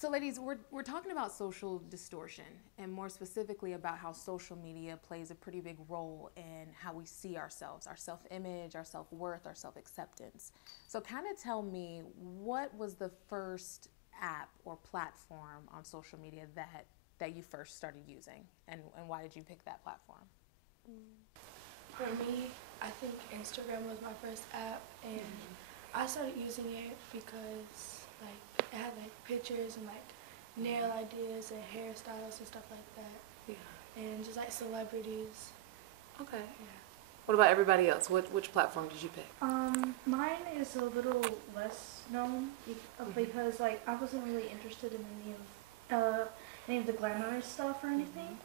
So ladies, we're talking about social distortion, and more specifically about how social media plays a pretty big role in how we see ourselves, our self-image, our self-worth, our self-acceptance. So kind of tell me, what was the first app or platform on social media that you first started using, and why did you pick that platform? For me, I think Instagram was my first app, and I started using it because like it had like pictures and like nail ideas and hairstyles and stuff like that. Yeah. And just like celebrities. Okay. Yeah. What about everybody else? Which platform did you pick? Mine is a little less known because like I wasn't really interested in any of the glamorous stuff or anything.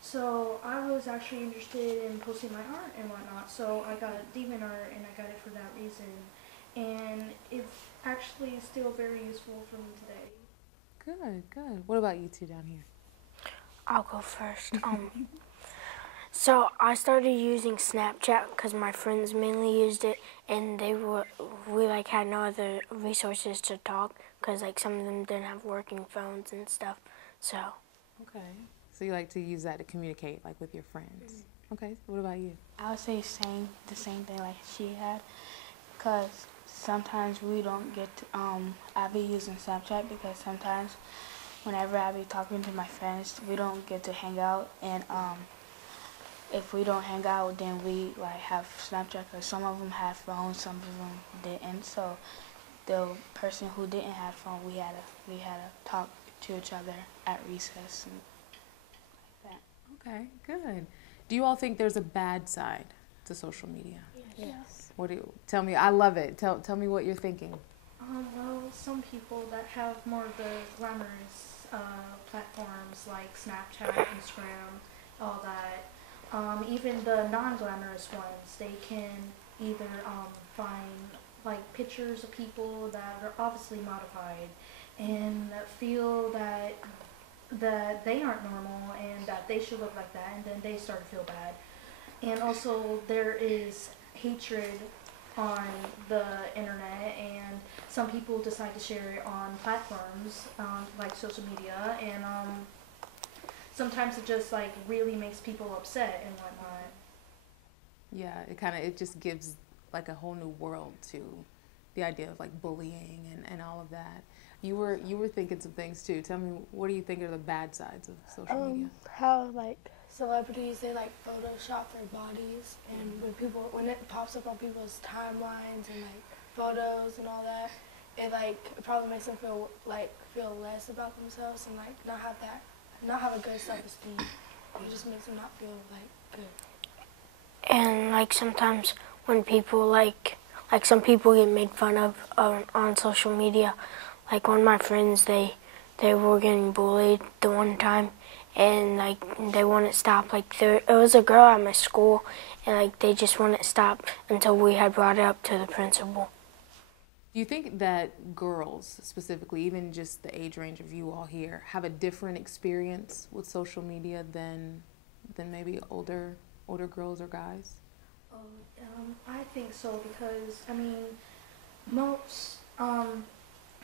So I was actually interested in posting my art and whatnot. So I got demon art and I got it for that reason. And it's actually still very useful for me today. Good, good. What about you two down here? I'll go first. So I started using Snapchat because my friends mainly used it, and we like had no other resources to talk because like some of them didn't have working phones and stuff. So. Okay. So you like to use that to communicate, like with your friends. Okay. What about you? I would say the same thing like she had, because sometimes we don't get to, I be using Snapchat because sometimes whenever I be talking to my friends, we don't get to hang out, and if we don't hang out, then we like have Snapchat, because some of them have phones, some of them didn't. So the person who didn't have phone, we had to talk to each other at recess and like that. Okay, good. Do you all think there's a bad side to social media? Yes. What do you tell me? I love it. Tell me what you're thinking. Well, some people that have more of the glamorous platforms like Snapchat, Instagram, all that, even the non-glamorous ones, they can either find like pictures of people that are obviously modified and feel that they aren't normal and that they should look like that, and then they start to feel bad. And also there is hatred on the internet, and some people decide to share it on platforms like social media, and sometimes it just like really makes people upset and whatnot. Yeah, it just gives like a whole new world to the idea of like bullying and all of that. You were thinking some things too. Tell me, what do you think are the bad sides of social media? How like celebrities, they like Photoshop their bodies, and when it pops up on people's timelines and like photos and all that, it probably makes them feel less about themselves and like not have a good self-esteem. It just makes them not feel like good. And like sometimes when people like some people get made fun of on social media. Like one of my friends, they were getting bullied the one time, and like they wouldn't stop. Like it was a girl at my school, and like they just wouldn't stop until we had brought it up to the principal. Do you think that girls, specifically, even just the age range of you all here, have a different experience with social media than maybe older girls or guys? I think so because I mean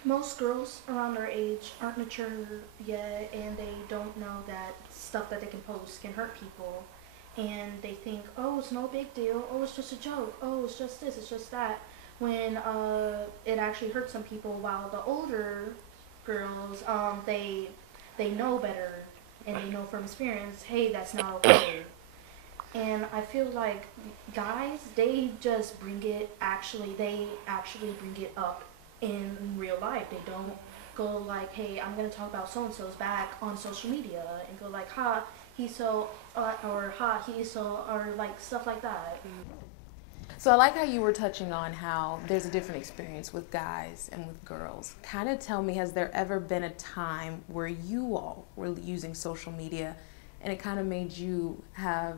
most girls around our age aren't mature yet, and they don't know that stuff that they can post can hurt people, and they think, oh, it's no big deal, oh, it's just a joke, oh, it's just this, it's just that, when it actually hurts some people. While the older girls, they know better, and they know from experience, hey, that's not okay. And I feel like guys, they actually bring it up in real life. They don't go like, hey, I'm gonna talk about so-and-so's back on social media and go like, ha, he's so, or ha, he's so, or like stuff like that. So I like how you were touching on how there's a different experience with guys and with girls. Kind of tell me, has there ever been a time where you all were using social media and it kind of made you have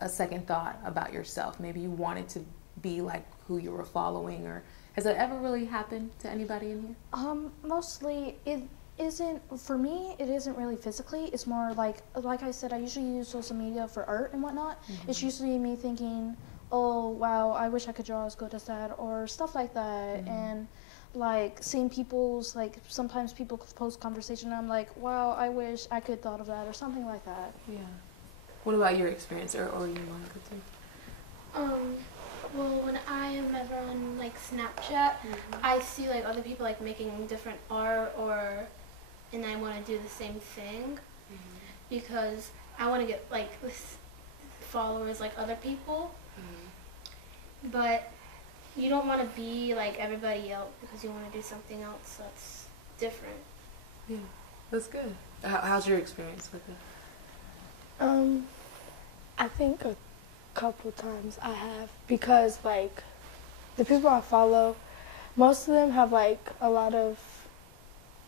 a second thought about yourself? Maybe you wanted to be like who you were following, or has that ever really happened to anybody in here? Mostly it isn't, for me, it isn't really physically. It's more like I said, I usually use social media for art and whatnot. It's usually me thinking, oh wow, I wish I could draw as good as that, or stuff like that. And like seeing people's, like sometimes people post conversation and I'm like, wow, I wish I could thought of that or something like that. Yeah. What about your experience, or you, Monica, too? Well, when I am ever on like Snapchat, I see like other people like making different art, and I want to do the same thing because I want to get like followers like other people. But you don't want to be like everybody else because you want to do something else that's different. Yeah, that's good. How's your experience with it? I think a couple times I have, because like the people I follow, most of them have like a lot of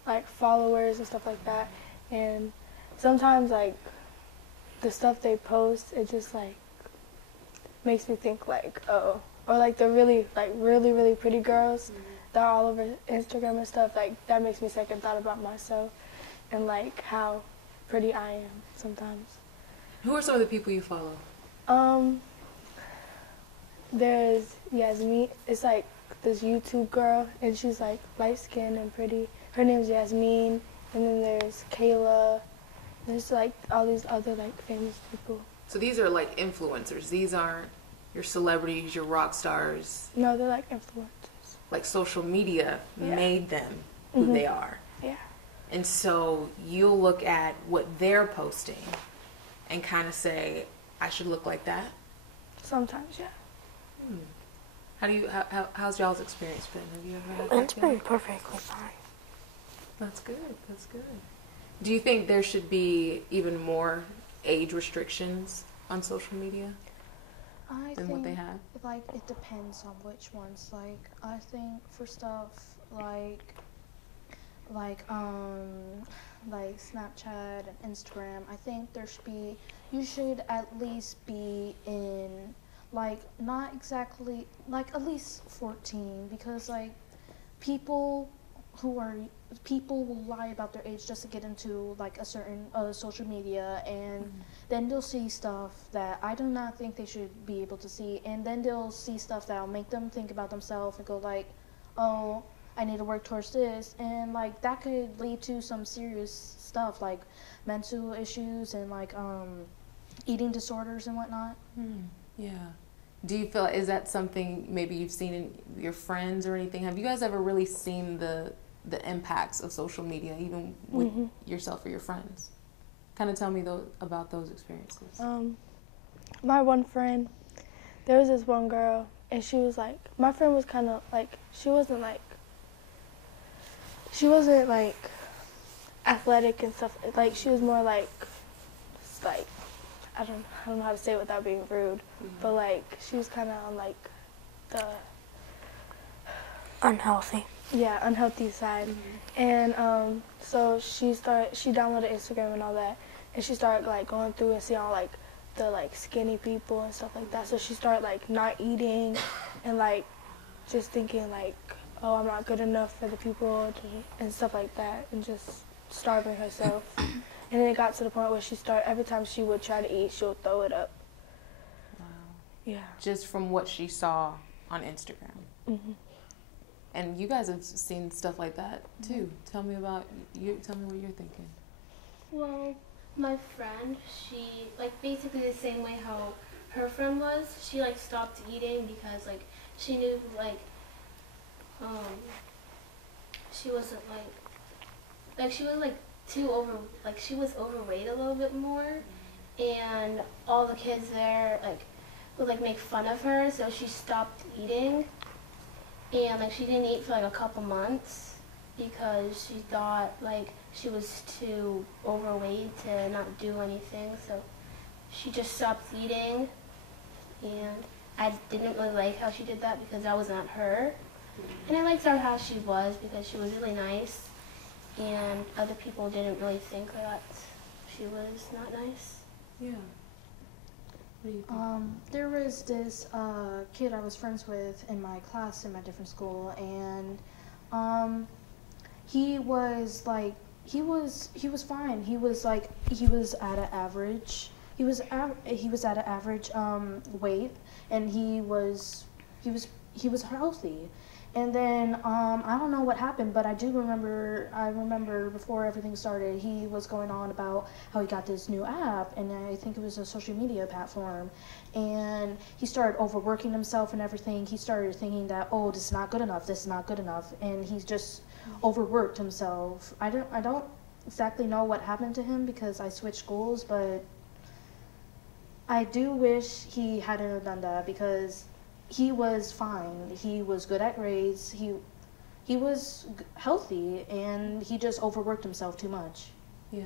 like followers and stuff like that, and sometimes like the stuff they post, it just like makes me think like, oh, or like the really really pretty girls that are all over Instagram and stuff, like that makes me second thought about myself and like how pretty I am sometimes. Who are some of the people you follow? There's Yasmin. It's like this YouTube girl, and she's like light skinned and pretty. Her name's Yasmin. And then there's Kayla. There's like all these other like famous people. So these are like influencers. These aren't your celebrities, your rock stars. No, they're like influencers. Like social media made them who they are. Yeah. And so you'll look at what they're posting and kind of say, I should look like that? Sometimes, yeah. How's y'all's experience been? Have you ever had that? It's been perfectly fine. That's good. That's good. Do you think there should be even more age restrictions on social media I than think what they have? like it depends on which ones. Like I think for stuff like Snapchat and Instagram, I think you should at least be in like not exactly like at least 14, because like people will lie about their age just to get into like a certain social media, and then they'll see stuff that I do not think they should be able to see, and then they'll see stuff that'll make them think about themselves and go like, oh, I need to work towards this, and like that could lead to some serious stuff like mental issues and like eating disorders and whatnot. Yeah. Do you feel, is that something maybe you've seen in your friends or anything? Have you guys ever really seen the impacts of social media, even with yourself or your friends? Kind of tell me about those experiences. My one friend, there was this one girl, and she was like, my friend was kind of like, she wasn't like athletic and stuff. Like she was more like I don't know how to say it without being rude, but like she was kind of on like the Unhealthy. unhealthy side. And so she downloaded Instagram and all that, and she started like going through and seeing all like the like skinny people and stuff like that. So she started like not eating and like just thinking like, oh, I'm not good enough for the people and stuff like that, and just starving herself. And then it got to the point where every time she would try to eat, she would throw it up. Wow. Yeah. Just from what she saw on Instagram. And you guys have seen stuff like that too. Tell me what you're thinking. Well, my friend, she like basically the same way how her friend was. She like stopped eating because like she knew like she wasn't like she was like she was overweight a little bit more, and all the kids there like would like make fun of her, so she stopped eating, and like she didn't eat for like a couple months because she thought like she was too overweight to not do anything, so she just stopped eating. And I didn't really like how she did that because that was not her, and I liked her how she was because she was really nice. And other people didn't really think that she was not nice. Yeah. What do you think? There was this kid I was friends with in my class in my different school, and he was fine. He was at an average. He was at an average weight, and he was healthy. And then I don't know what happened, but I remember before everything started, he was going on about how he got this new app, and I think it was a social media platform, and he started overworking himself and everything. He started thinking that, oh, this is not good enough, this is not good enough, and he's just overworked himself. I don't exactly know what happened to him because I switched schools, but I do wish he hadn't done that because he was fine. He was good at grades. He was healthy, and he just overworked himself too much. Yeah.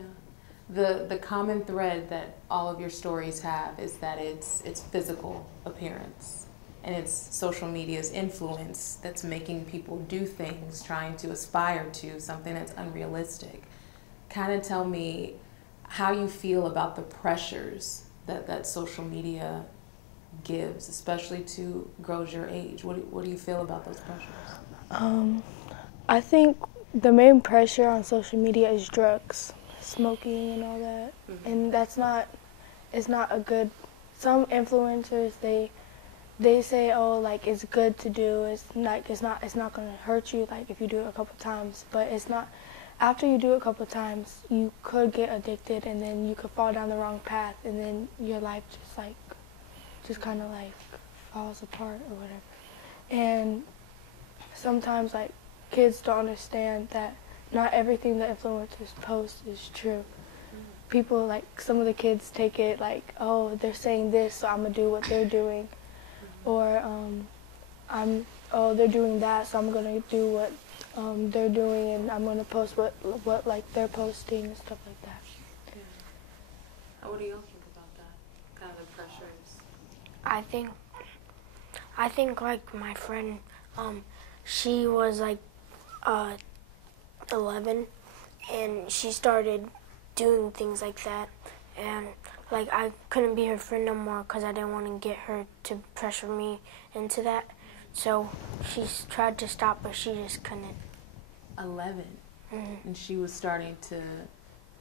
The common thread that all of your stories have is that it's physical appearance, and it's social media's influence that's making people do things, trying to aspire to something that's unrealistic. Kind of tell me how you feel about the pressures that social media gives, especially to girls your age. What do you feel about those pressures? I think the main pressure on social media is drugs, smoking and all that. Mm-hmm. And it's not a good, some influencers, they say, oh, like, it's good to do, it's not going to hurt you, like, if you do it a couple times, but it's not. After you do it a couple times, you could get addicted, and then you could fall down the wrong path, and then your life just kind of like falls apart or whatever. And sometimes, like, kids don't understand that not everything the influencers post is true. People, like, some of the kids take it like, oh, they're saying this, so I'm gonna do what they're doing, or they're doing that, so I'm gonna do what they're doing, and I'm gonna post what like they're posting and stuff like that. Yeah. What do y'all think about that? Kind of the pressures. I think like my friend, she was like 11, and she started doing things like that, and like I couldn't be her friend no more because I didn't want to get her to pressure me into that. So she tried to stop, but she just couldn't. 11, and she was starting to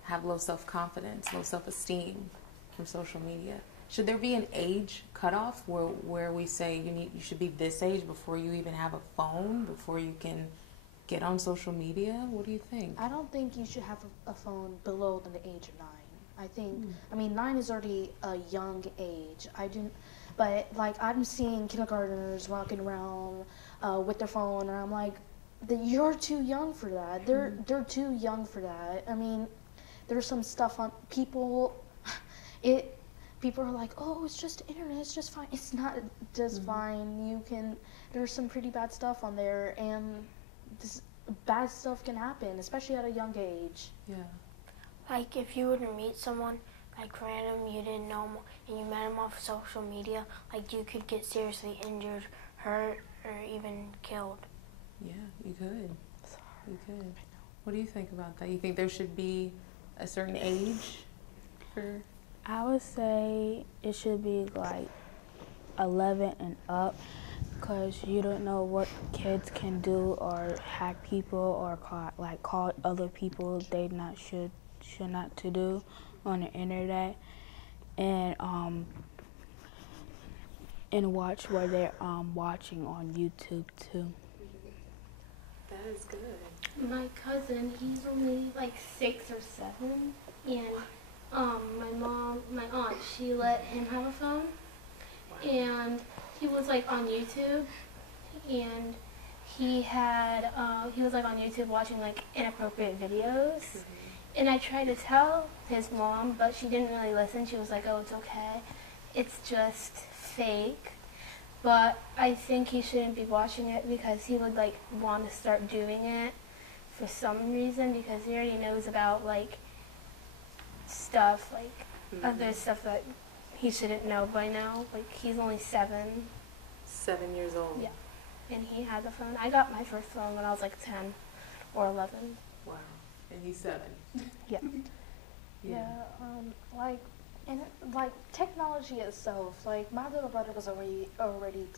have low self-confidence, low self-esteem from social media. Should there be an age cutoff where we say you should be this age before you even have a phone, before you can get on social media? What do you think? I don't think you should have a phone below the age of 9. I think, I mean, 9 is already a young age. But like I'm seeing kindergartners walking around with their phone, and I'm like, you're too young for that. They're too young for that. I mean, there's some stuff on people. People are like, oh, it's just internet. It's just fine. It's not just fine. There's some pretty bad stuff on there, and this bad stuff can happen, especially at a young age. Yeah. Like if you were to meet someone like random, you didn't know them, and you met them off social media, like you could get seriously injured, hurt, or even killed. Yeah, you could. You could. What do you think about that? You think there should be a certain age for? I would say it should be like 11 and up, because you don't know what kids can do or hack people or call other people they should not to do on the internet, and watch what they're watching on YouTube too. That is good. My cousin, he's only like 6 or 7, and my aunt, she let him have a phone, and he was like on YouTube, and he was like on YouTube watching like inappropriate videos, and I tried to tell his mom, but she didn't really listen. She was like, oh, it's okay, it's just fake. But I think he shouldn't be watching it because he would like want to start doing it for some reason, because he already knows about like stuff, like other stuff that he shouldn't know by now. Like he's only 7. 7 years old. Yeah, and he has a phone. I got my first phone when I was like 10 or 11. Wow, and he's 7. Yeah. Yeah, like technology itself, like my little brother was already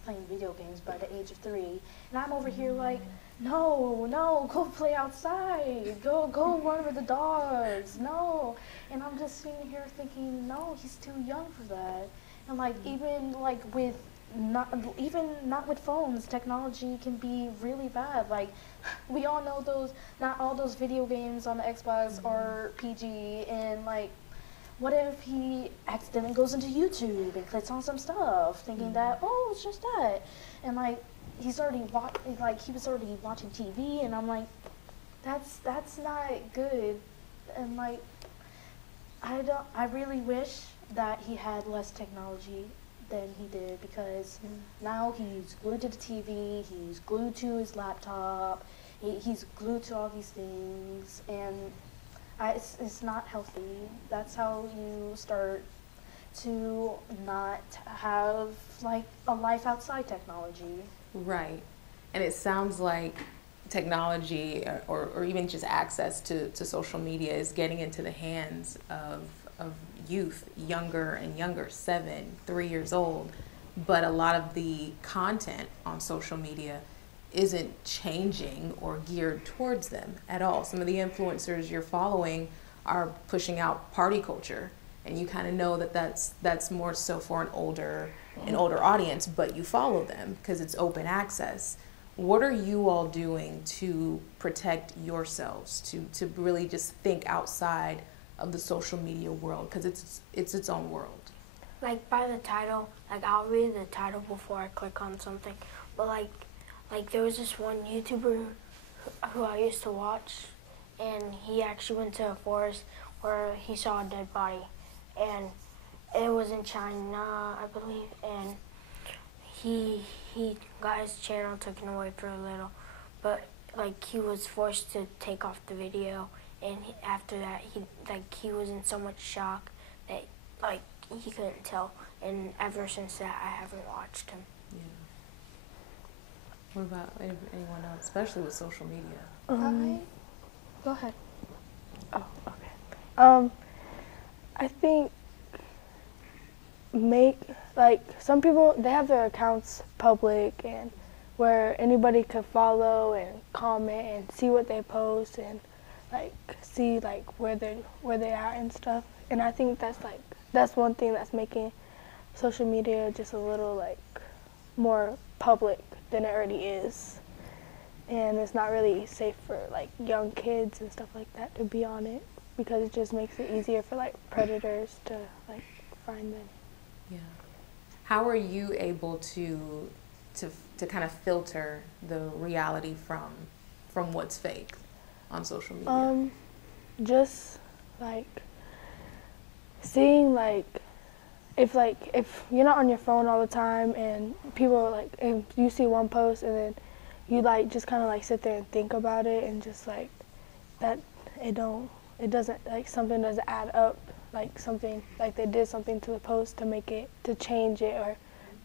playing video games by the age of 3, and I'm over here like, no, go play outside, go run with the dogs, no, and I'm just sitting here thinking, no, he's too young for that, and like even like with not with phones, technology can be really bad. Like, we all know not all those video games on the Xbox are PG, and like, what if he accidentally goes into YouTube and clicks on some stuff, thinking that, oh, it's just that, and like, he was already watching TV, and I'm like, that's not good, and like, I really wish that he had less technology than he did, because now he's glued to the TV, he's glued to his laptop, he's glued to all these things, and it's not healthy. That's how you start to not have like a life outside technology. Right. And it sounds like technology or even just access to social media is getting into the hands of youth, younger and younger, 7, 3 years old. But a lot of the content on social media isn't changing or geared towards them at all. Some of the influencers you're following are pushing out party culture, and you kind of know that that's more so for an older audience, but you follow them because it's open access. What are you all doing to protect yourselves, to really just think outside of the social media world, because it's its own world? Like by the title, like I'll read the title before I click on something. But like there was this one YouTuber who I used to watch, and he actually went to a forest where he saw a dead body, and it was in China, I believe, and he got his channel taken away for a little, but like he was forced to take off the video, and after that he was in so much shock that like he couldn't tell, and ever since that I haven't watched him. Yeah. What about anyone else, especially with social media? Go ahead. Oh, okay. I think some people, they have their accounts public and where anybody could follow and comment and see what they post and like see like where they're at and stuff. And I think that's one thing that's making social media just a little like more public than it already is. And it's not really safe for like young kids and stuff like that to be on it, because it just makes it easier for like predators to like find them. Yeah. How are you able to kind of filter the reality from what's fake on social media? Just like seeing if you're not on your phone all the time and people like, if you see one post and then you like just kind of like sit there and think about it and just like that it doesn't like something doesn't add up, like something like they did something to the post to change it or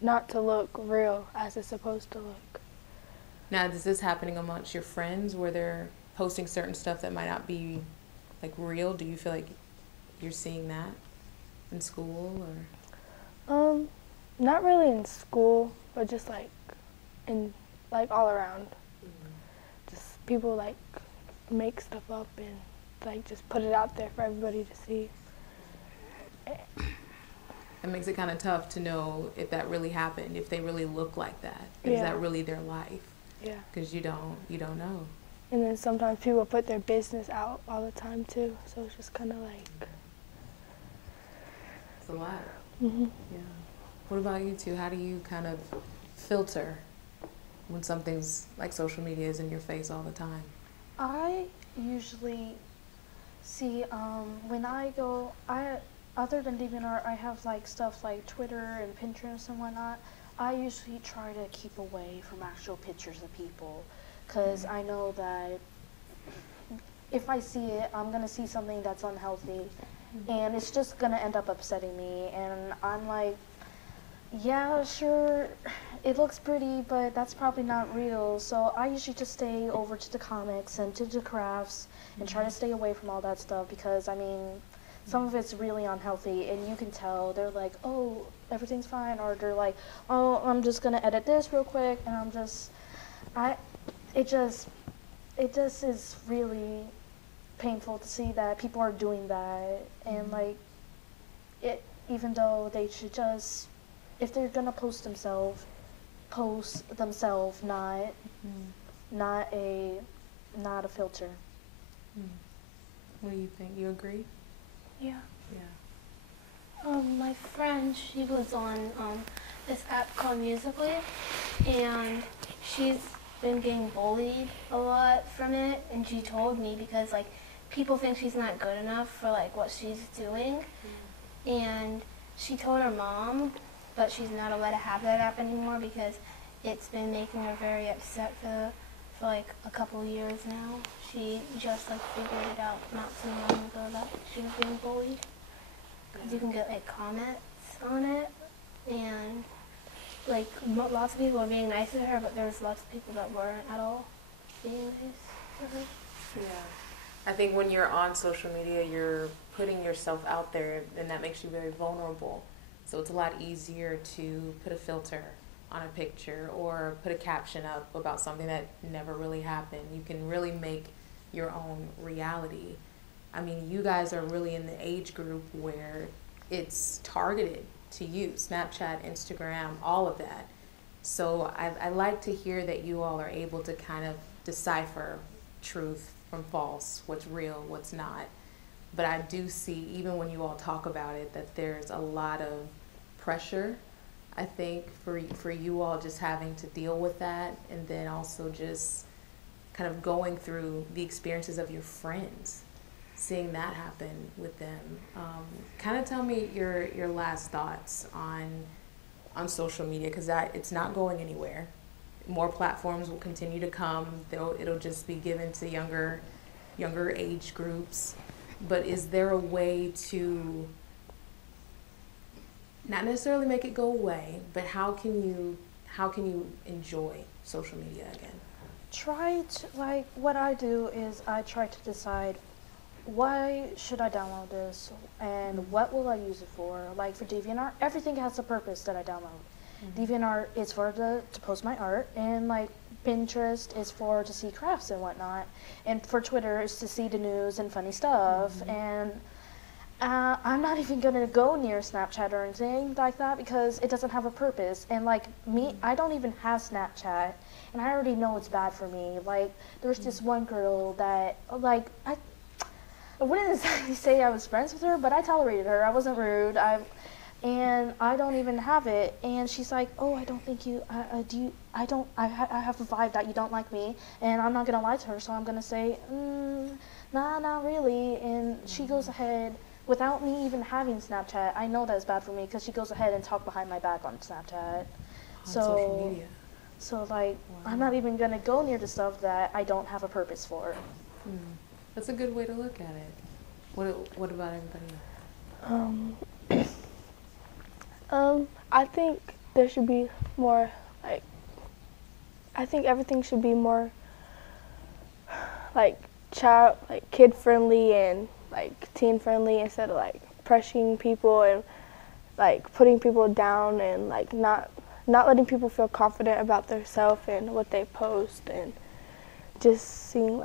not to look real as it's supposed to look. Now, is this happening amongst your friends where they're posting certain stuff that might not be like real? Do you feel like you're seeing that in school or? Not really in school, but just like in like all around. Just people like make stuff up and like just put it out there for everybody to see. It makes it kind of tough to know if that really happened, if they really look like that. Is that really their life? Yeah. Because you don't know. And then sometimes people put their business out all the time too, so it's just kind of like. It's a lot. Mhm. Yeah. What about you two? How do you kind of filter when something's like social media is in your face all the time? I usually see when I go, other than DeviantArt, I have like stuff like Twitter and Pinterest and whatnot. I usually try to keep away from actual pictures of people, because I know that if I see it, I'm gonna see something that's unhealthy, and it's just gonna end up upsetting me. And I'm like, yeah, sure, it looks pretty, but that's probably not real. So I usually just stay over to the comics and to the crafts and try to stay away from all that stuff, because I mean, some of it's really unhealthy, and you can tell. They're like, oh, everything's fine, or they're like, oh, I'm just gonna edit this real quick, and it just is really painful to see that people are doing that, and like, even though they should just if they're gonna post themselves, not a filter. What do you think? You agree? Yeah. Yeah. My friend, she was on this app called Musical.ly, and she's been getting bullied a lot from it, and she told me because like people think she's not good enough for like what she's doing, and she told her mom, but she's not allowed to have that app anymore because it's been making her very upset for like a couple of years now. She just like figured it out not so long ago that she was being bullied. Because you can get like comments on it, and like lots of people were being nice to her, but there's lots of people that weren't at all being nice to her. Yeah. I think when you're on social media, you're putting yourself out there, and that makes you very vulnerable. So it's a lot easier to put a filter on a picture or put a caption up about something that never really happened. You can really make your own reality. I mean, you guys are really in the age group where it's targeted to you, Snapchat, Instagram, all of that. So I like to hear that you all are able to kind of decipher truth from false, what's real, what's not. But I do see, even when you all talk about it, that there's a lot of pressure, I think, for you all just having to deal with that, and then also just kind of going through the experiences of your friends, seeing that happen with them. Kind of tell me your last thoughts on social media, because it's not going anywhere. More platforms will continue to come. It'll just be given to younger age groups. But is there a way to not necessarily make it go away, but how can you enjoy social media again? Like what I do is I try to decide why should I download this and what will I use it for. Like for DeviantArt, everything has a purpose that I download. DeviantArt is for to post my art, and like Pinterest is for to see crafts and whatnot, and for Twitter is to see the news and funny stuff. And I'm not even gonna go near Snapchat or anything like that because it doesn't have a purpose. And like me, I don't even have Snapchat, and I already know it's bad for me. Like there's this one girl that like I wouldn't exactly say I was friends with her, but I tolerated her. I wasn't rude. And I don't even have it. And she's like, "Oh, I don't think you. Do you? I don't. I have a vibe that you don't like me." And I'm not gonna lie to her, so I'm gonna say, "Nah, not really." And she goes ahead without me even having Snapchat. I know that's bad for me because she goes ahead and talk behind my back on Snapchat. Social media. So like, Wow. I'm not even gonna go near the stuff that I don't have a purpose for. That's a good way to look at it. What about everybody else? I think there should be more, like, I think everything should be more, like, kid friendly and, like, teen friendly instead of, like, pressuring people and, like, putting people down and, like, not letting people feel confident about themselves and what they post, and just seeing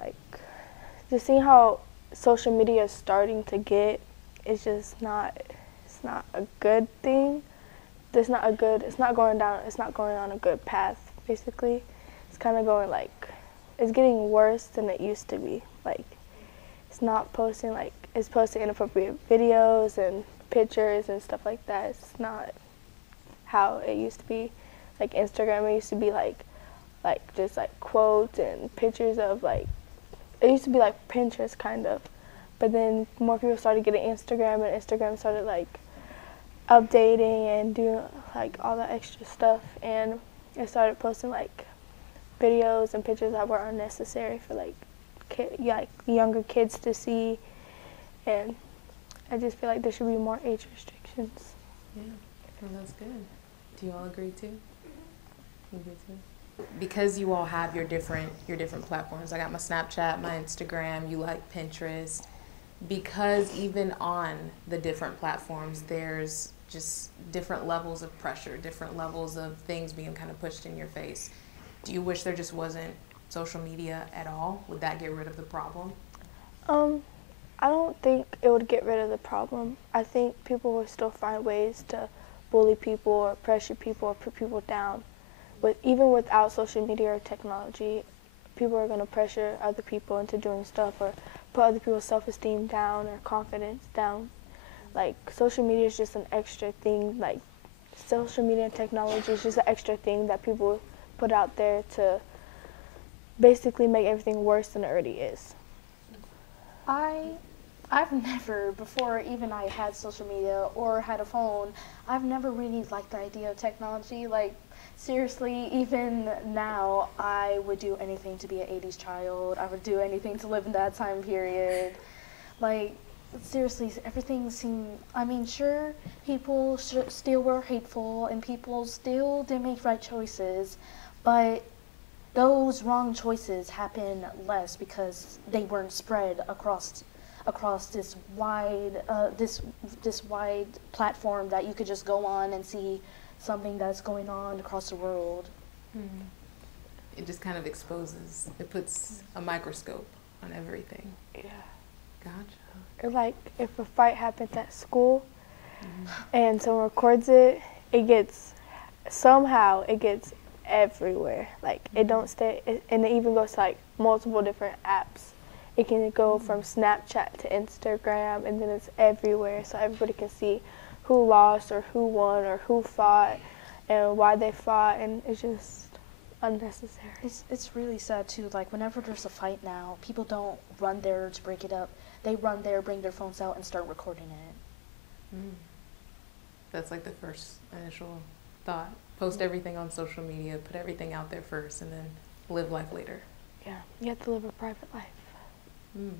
how social media is starting to get is just not, it's not a good thing. It's not going on a good path, basically. It's kind of going it's getting worse than it used to be. Like, it's not posting, it's posting inappropriate videos and pictures and stuff like that. It's not how it used to be. Like Instagram, it used to be just quotes and pictures of it used to be like Pinterest kind of. But then more people started getting Instagram, and Instagram started updating and doing all that extra stuff, and it started posting videos and pictures that were unnecessary for younger kids to see, and I just feel like there should be more age restrictions. Yeah, well, that's good. Do you all agree too? You agree too? Because you all have your different platforms. I got my Snapchat, my Instagram. You like Pinterest. Because even on the different platforms, there's just different levels of pressure, different levels of things being kind of pushed in your face. Do you wish there just wasn't social media at all? Would that get rid of the problem? I don't think it would get rid of the problem. I think people will still find ways to bully people or pressure people or put people down. Even without social media or technology, people are going to pressure other people into doing stuff or put other people's self-esteem down or confidence down. Like, social media is just an extra thing. Like, social media and technology is just an extra thing that people put out there to basically make everything worse than it already is. I've never, before even I had social media or had a phone, I've never really liked the idea of technology. Like, seriously, even now, I would do anything to be an 80s child. I would do anything to live in that time period. Like, seriously, everything seemed, I mean, sure, people still were hateful and people still didn't make right choices, but those wrong choices happen less because they weren't spread across this wide platform that you could just go on and see something that's going on across the world. Mm-hmm. It just kind of exposes, it puts a microscope on everything. Yeah. Gotcha. Or like if a fight happens at school and someone records it, it gets everywhere. Like it don't stay, and it even goes to like multiple different apps. It can go from Snapchat to Instagram, and then it's everywhere, so everybody can see who lost or who won or who fought and why they fought, and it's just unnecessary. It's really sad too. Like whenever there's a fight now, people don't run there to break it up. They run there, bring their phones out, and start recording it. Mm. That's like the first initial thought. Post everything on social media, put everything out there first, and then live life later. Yeah, you have to live a private life. Mm.